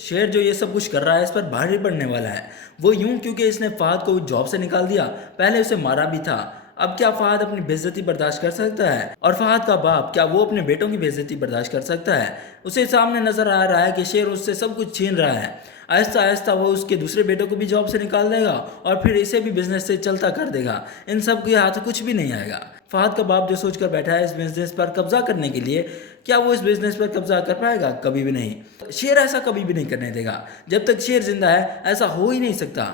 शेर जो ये सब कुछ कर रहा है इस पर भारी पड़ने वाला है। वो यूं क्योंकि इसने फहद को जॉब से निकाल दिया, पहले उसे मारा भी था। अब क्या फहद अपनी बेइज्जती बर्दाश्त कर सकता है? और फहद का बाप क्या वो अपने बेटों की बेइज्जती बर्दाश्त कर सकता है? उसे सामने नजर आ रहा है कि शेर उससे सब कुछ छीन रहा है। आहिस्ता आहिस्ता वो उसके दूसरे बेटों को भी जॉब से निकाल देगा और फिर इसे भी बिजनेस से चलता कर देगा। इन सब के हाथ कुछ भी नहीं आएगा। फहद का बाप जो सोच कर बैठा है इस बिजनेस पर कब्जा करने के लिए, क्या वो इस बिजनेस पर कब्जा कर पाएगा? कभी भी नहीं। शेर ऐसा कभी भी नहीं करने देगा। जब तक शेर जिंदा है ऐसा हो ही नहीं सकता।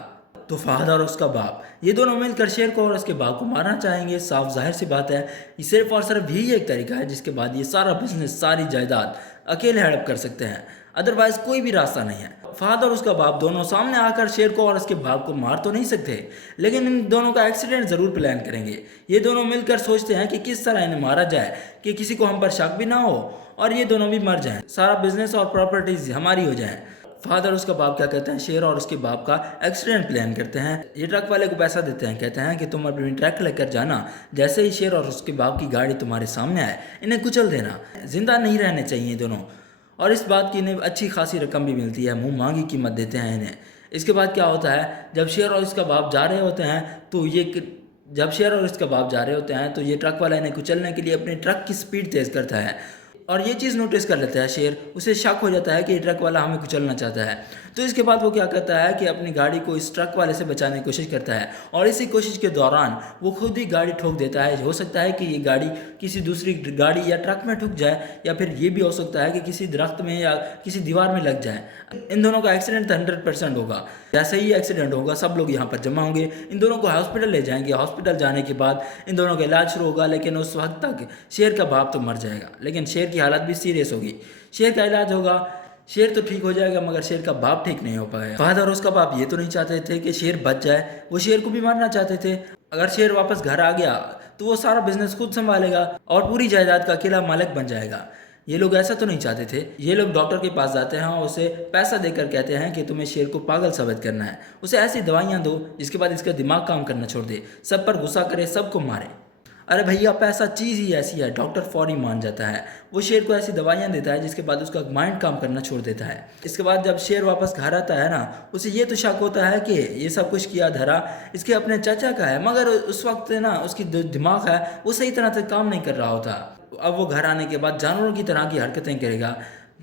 तो फहद और उसका बाप ये दोनों मिलकर शेर को और उसके बाप को मारना चाहेंगे। साफ जाहिर सी बात है, ये सिर्फ और सिर्फ यही एक तरीका है जिसके बाद ये सारा बिजनेस, सारी जायदाद अकेले हड़प कर सकते हैं। अदरवाइज कोई भी रास्ता नहीं है। फहद और उसका बाप दोनों सामने आकर शेर को और उसके बाप को मार तो नहीं सकते, लेकिन इन दोनों का एक्सीडेंट जरूर प्लान करेंगे। ये दोनों मिलकर सोचते हैं कि किस तरह इन्हें मारा जाए कि किसी को हम पर शक भी ना हो और ये दोनों भी मर जाएं, सारा बिजनेस और प्रॉपर्टीज हमारी हो जाएं। फहद और उसका बाप क्या कहते हैं, शेर और उसके बाप का एक्सीडेंट प्लान करते हैं। ये ट्रक वाले को पैसा देते हैं, कहते हैं कि तुम अपनी ट्रक लेकर जाना, जैसे ही शेर और उसके बाप की गाड़ी तुम्हारे सामने आए इन्हें कुचल देना, जिंदा नहीं रहने चाहिए दोनों। और इस बात की इन्हें अच्छी खासी रकम भी मिलती है, मुंह मांगी कीमत देते हैं इन्हें। इसके बाद क्या होता है, जब शेर और इसका बाप जा रहे होते हैं तो ये ट्रक वाला इन्हें कुचलने के लिए अपनी ट्रक की स्पीड तेज़ करता है और ये चीज़ नोटिस कर लेता है शेर। उसे शक हो जाता है कि ये ट्रक वाला हमें कुचलना चाहता है। तो इसके बाद वो क्या करता है कि अपनी गाड़ी को इस ट्रक वाले से बचाने की कोशिश करता है और इसी कोशिश के दौरान वो खुद ही गाड़ी ठोक देता है। हो सकता है कि ये गाड़ी किसी दूसरी गाड़ी या ट्रक में ठुक जाए, या फिर ये भी हो सकता है कि किसी दरख्त में या किसी दीवार में लग जाए। इन दोनों का एक्सीडेंट 100% होगा। जैसे ही एक्सीडेंट होगा सब लोग यहाँ पर जमा होंगे, इन दोनों को हॉस्पिटल ले जाएंगे। हॉस्पिटल जाने के बाद इन दोनों का इलाज शुरू होगा, लेकिन उस वक्त तक शेर का बाप तो मर जाएगा, लेकिन शेर की हालत भी सीरियस होगी। शेर का इलाज होगा, शेर तो ठीक हो जाएगा, मगर शेर का बाप ठीक नहीं हो पाएगा। फहद और उसका बाप ये तो नहीं चाहते थे कि शेर बच जाए, वो शेर को भी मारना चाहते थे। अगर शेर वापस घर आ गया तो वो सारा बिजनेस खुद संभालेगा और पूरी जायदाद का अकेला मालिक बन जाएगा। ये लोग ऐसा तो नहीं चाहते थे। ये लोग डॉक्टर के पास जाते हैं और उसे पैसा देकर कहते हैं कि तुम्हें शेर को पागल साबित करना है, उसे ऐसी दवाइयाँ दो जिसके बाद इसका दिमाग काम करना छोड़ दे, सब पर गुस्सा करे, सबको मारे। अरे भैया, पैसा चीज़ ही ऐसी है, डॉक्टर फौरी मान जाता है। वो शेर को ऐसी दवाइयाँ देता है जिसके बाद उसका माइंड काम करना छोड़ देता है। इसके बाद जब शेर वापस घर आता है ना, उसे ये तो शक होता है कि ये सब कुछ किया धरा इसके अपने चाचा का है, मगर उस वक्त ना उसकी दिमाग है वो सही तरह से काम नहीं कर रहा होता। अब वो घर आने के बाद जानवरों की तरह की हरकतें करेगा।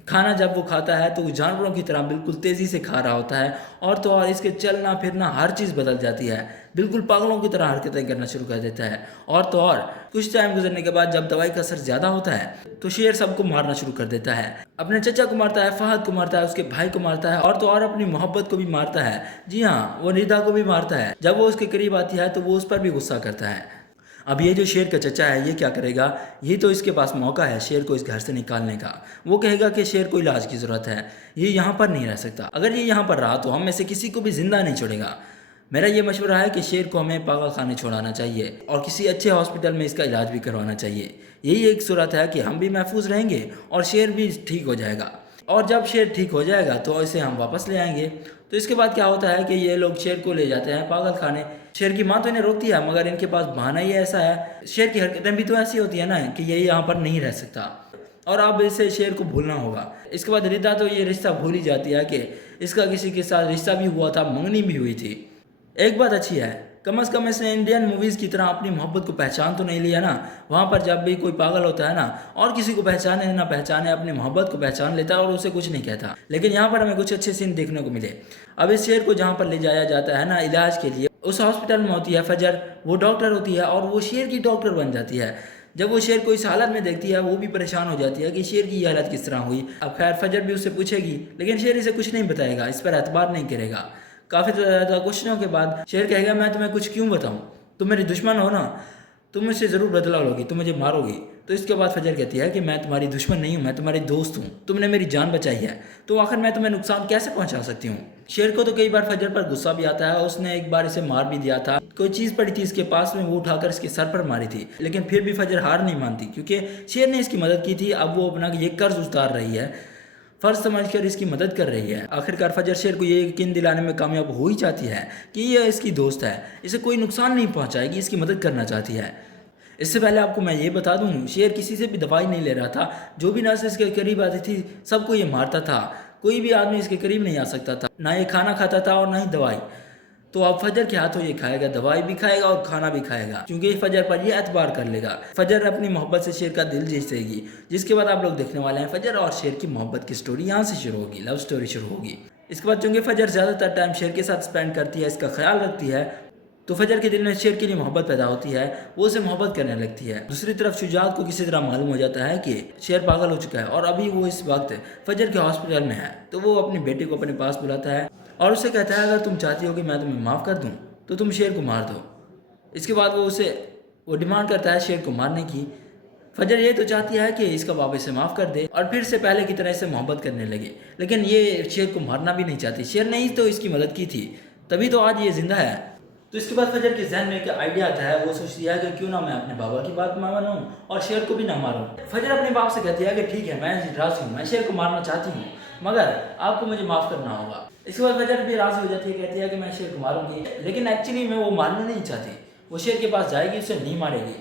खाना जब वो खाता है तो वो जानवरों की तरह बिल्कुल तेज़ी से खा रहा होता है, और तो और इसके चलना फिरना हर चीज़ बदल जाती है, बिल्कुल पागलों की तरह हरकतें करना शुरू कर देता है। और तो और कुछ टाइम गुजरने के बाद जब दवाई का असर ज़्यादा होता है तो शेर सबको मारना शुरू कर देता है। अपने चचा को मारता है, फहद को मारता है, उसके भाई को मारता है, और तो और अपनी मोहब्बत को भी मारता है। जी हाँ, वो निदा को भी मारता है। जब वो उसके करीब आती है तो वो उस पर भी गुस्सा करता है। अब ये जो शेर का चचा है ये क्या करेगा, ये तो इसके पास मौका है शेर को इस घर से निकालने का। वो कहेगा कि शेर को इलाज की ज़रूरत है, ये यहाँ पर नहीं रह सकता। अगर ये यहाँ पर रहा तो हम में से किसी को भी जिंदा नहीं छोड़ेगा। मेरा ये मशवरा है कि शेर को हमें पागल खाने छोड़ाना चाहिए और किसी अच्छे हॉस्पिटल में इसका इलाज भी करवाना चाहिए। यही एक सूरत है कि हम भी महफूज रहेंगे और शेर भी ठीक हो जाएगा। और जब शेर ठीक हो जाएगा तो इसे हम वापस ले आएंगे। तो इसके बाद क्या होता है कि ये लोग शेर को ले जाते हैं पागल खाने। शेर की माँ तो इन्हें रोकती है, मगर इनके पास बहाना ही ऐसा है, शेर की हरकतें भी तो ऐसी होती है ना कि ये यहाँ पर नहीं रह सकता और अब इसे शेर को भूलना होगा। इसके बाद रिदा तो ये रिश्ता भूल ही जाती है कि इसका किसी के साथ रिश्ता भी हुआ था, मंगनी भी हुई थी। एक बात अच्छी है, कम से कम इसने इंडियन मूवीज़ की तरह अपनी मोहब्बत को पहचान तो नहीं लिया ना। वहाँ पर जब भी कोई पागल होता है ना, और किसी को पहचाने ना पहचाने, अपनी मोहब्बत को पहचान लेता है और उसे कुछ नहीं कहता। लेकिन यहाँ पर हमें कुछ अच्छे सीन देखने को मिले। अब इस शेर को जहाँ पर ले जाया जाता है ना इलाज के लिए, उस हॉस्पिटल में होती है फजर, वो डॉक्टर होती है और वो शेर की डॉक्टर बन जाती है। जब वो शेर को इस हालत में देखती है वो भी परेशान हो जाती है कि शेर की ये हालत किस तरह हुई। अब खैर फजर भी उससे पूछेगी, लेकिन शेर इसे कुछ नहीं बताएगा, इस पर एतबार नहीं करेगा। काफ़ी ज़्यादा क्वेश्चनों के बाद शेर कहेगा, मैं तुम्हें कुछ क्यों बताऊं, तुम मेरी दुश्मन हो ना, तुम मुझसे ज़रूर बदला लोगी, तुम मुझे मारोगी। तो इसके बाद फजर कहती है कि मैं तुम्हारी दुश्मन नहीं हूँ, मैं तुम्हारी दोस्त हूँ, तुमने मेरी जान बचाई है, तो आखिर मैं तुम्हें नुकसान कैसे पहुँचा सकती हूँ। शेर को तो कई बार फजर पर गुस्सा भी आता है, उसने एक बार इसे मार भी दिया था। कोई चीज़ पड़ी थी इसके पास में, वो उठाकर इसके सर पर मारी थी, लेकिन फिर भी फजर हार नहीं मानती क्योंकि शेर ने इसकी मदद की थी। अब वो अपना ये कर्ज उतार रही है, फ़र्ज समझकर इसकी मदद कर रही है। आखिरकार फजर शेर को ये यकीन दिलाने में कामयाब हो ही जाती है कि ये इसकी दोस्त है, इसे कोई नुकसान नहीं पहुंचाएगी, इसकी मदद करना चाहती है। इससे पहले आपको मैं ये बता दूं, शेर किसी से भी दवाई नहीं ले रहा था, जो भी नर्स इसके करीब आती थी सबको ये मारता था। कोई भी आदमी इसके करीब नहीं आ सकता था, ना ये खाना खाता था और ना ही दवाई। तो अब फजर के हाथों ये खाएगा, दवाई भी खाएगा और खाना भी खाएगा, क्योंकि फजर पर ये एतबार कर लेगा। फजर अपनी मोहब्बत से शेर का दिल जीतेगी, जिसके बाद आप लोग देखने वाले हैं फजर और शेर की मोहब्बत की स्टोरी यहाँ से शुरू होगी, लव स्टोरी शुरू होगी। इसके बाद चूंकि फजर ज़्यादातर टाइम शेर के साथ स्पेंड करती है, इसका ख्याल रखती है, तो फजर के दिल में शेर के लिए मोहब्बत पैदा होती है, वो उसे मोहब्बत करने लगती है। दूसरी तरफ शुजात को किसी तरह मालूम हो जाता है कि शेर पागल हो चुका है और अभी वो इस वक्त फजर के हॉस्पिटल में है। तो वो अपनी बेटी को अपने पास बुलाता है और उसे कहता है अगर तुम चाहती हो कि मैं तुम्हें माफ़ कर दूँ तो तुम शेर को मार दो। इसके बाद वो डिमांड करता है शेर को मारने की। फजर ये तो चाहती है कि इसका बाप इसे माफ़ कर दे और फिर से पहले की तरह से मोहब्बत करने लगे, लेकिन ये शेर को मारना भी नहीं चाहती। शेर ने ही तो इसकी मदद की थी, तभी तो आज ये जिंदा है। तो इसके बाद फजर के जहन में एक आइडिया आता है, वो सोचती है कि क्यों ना मैं अपने बाबा की बात मानूं और शेर को भी ना मारूं। फजर अपने बाप से कहती है कि ठीक है, मैं राजी हूँ, मैं शेर को मारना चाहती हूँ, मगर आपको मुझे माफ़ करना होगा। इसके बाद फजर भी राजी हो जाती है, कहती है कि मैं शेर को मारूंगी, लेकिन एक्चुअली में वो मारना नहीं चाहती। वो शेर के पास जाएगी, उसे नहीं मारेगी।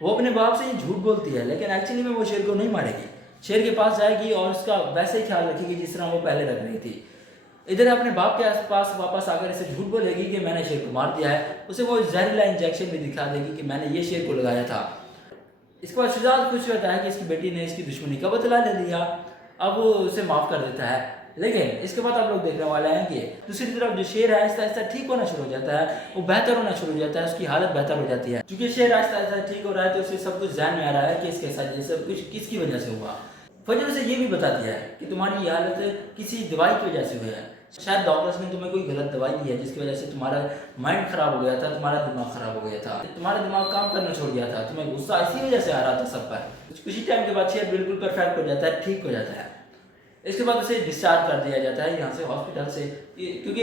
वो अपने बाप से ही झूठ बोलती है, लेकिन एक्चुअली में वो शेर को नहीं मारेगी। शेर के पास जाएगी और उसका वैसे ही ख्याल रखेगी जिस तरह वो पहले रख रही थी। इधर अपने बाप के पास वापस आकर इसे झूठ बोलेगी कि मैंने शेर को मार दिया है। उसे वो जहरीला इंजेक्शन भी दिखा देगी कि मैंने ये शेर को लगाया था। इसके बाद शुजात खुश होता है कि इसकी बेटी ने इसकी दुश्मनी का बदला ले लिया, अब वो उसे माफ़ कर देता है। लेकिन इसके बाद आप लोग देखने वाले हैं कि दूसरी तरफ जो शेर है आहिस्ता आहिस्ता ठीक होना शुरू हो जाता है, वो बेहतर होना शुरू हो जाता है, उसकी हालत बेहतर हो जाती है। क्योंकि शेर आहिस्ता आहिस्ता ठीक हो रहा है तो उसे सब कुछ ध्यान में आ रहा है कि इसके साथ ये सब कुछ किसकी वजह से हुआ। फजर उसे ये भी बताती है कि तुम्हारी ये हालत किसी दवाई की वजह से हुई है। शायद डॉक्टर्स ने तुम्हें कोई गलत दवाई दी है जिसकी वजह से तुम्हारा माइंड खराब हो गया था, तुम्हारा दिमाग खराब हो गया था, तुम्हारा दिमाग काम करना छोड़ गया था, तुम्हें गुस्सा इसी वजह से आ रहा था सब पर। कुछ ही टाइम के बाद शेर बिल्कुल परफेक्ट हो जाता है, ठीक हो जाता है। इसके बाद उसे डिस्चार्ज कर दिया जाता है यहाँ से हॉस्पिटल से, क्योंकि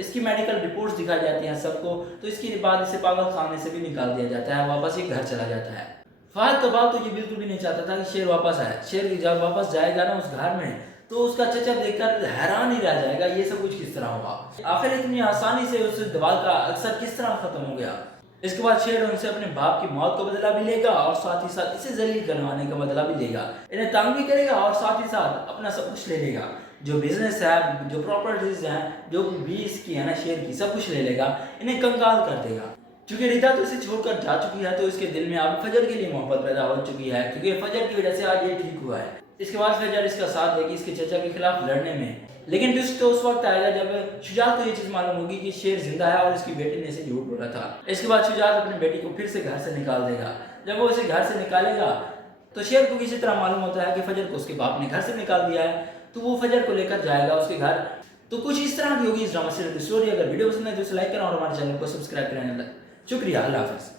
इसकी मेडिकल रिपोर्ट्स दिखाई जाती हैं सबको। तो इसके बाद इसे पागल खाने से भी निकाल दिया जाता है, वापस ये घर चला जाता है। फहद का बाप तो ये बिल्कुल भी नहीं चाहता था कि शेर वापस आए। शेर जब वापस जाएगा ना उस घर में, तो उसका चचा देखकर हैरान ही रह जाएगा, ये सब कुछ किस तरह हुआ, आखिर इतनी आसानी से उस दवाई का अक्सर किस तरह खत्म हो गया। इसके बाद शेर उनसे अपने बाप की मौत का बदला भी लेगा और साथ ही साथ इसे जलील करवाने का बदला भी लेगा, इन्हें तंग भी करेगा और साथ ही साथ अपना सब कुछ ले लेगा। जो बिजनेस है, जो प्रॉपर्टीज हैं, जो भी इसकी है ना शेर की, सब कुछ ले लेगा, इन्हें कंगाल कर देगा। क्योंकि रिदा तो इसे छोड़कर जा चुकी है, तो इसके दिल में अब फजर के लिए मोहब्बत पैदा हो चुकी है, क्योंकि फजर की वजह से आज ये ठीक हुआ है। इसके बाद फजर इसका साथ देगी इसके चचा के खिलाफ लड़ने में। लेकिन ट्विस्ट तो उस वक्त आएगा जब शुजात को ये चीज़ मालूम होगी कि शेर जिंदा है और इसकी बेटी ने इसे झूठ बोला था। इसके बाद शुजात अपनी बेटी को फिर से घर से निकाल देगा। जब वो इसे घर से निकालेगा तो शेर को किसी तरह मालूम होता है कि फजर को उसके बाप ने घर से निकाल दिया है, तो वो फजर को लेकर जाएगा उसके घर। तो कुछ इस तरह की होगी इस ड्रामा सीरियल की स्टोरी। अगर वीडियो पसंद है तो इसे लाइक करें और हमारे चैनल को सब्सक्राइब करें। शुक्रिया, अल्लाह हाफ़िज़।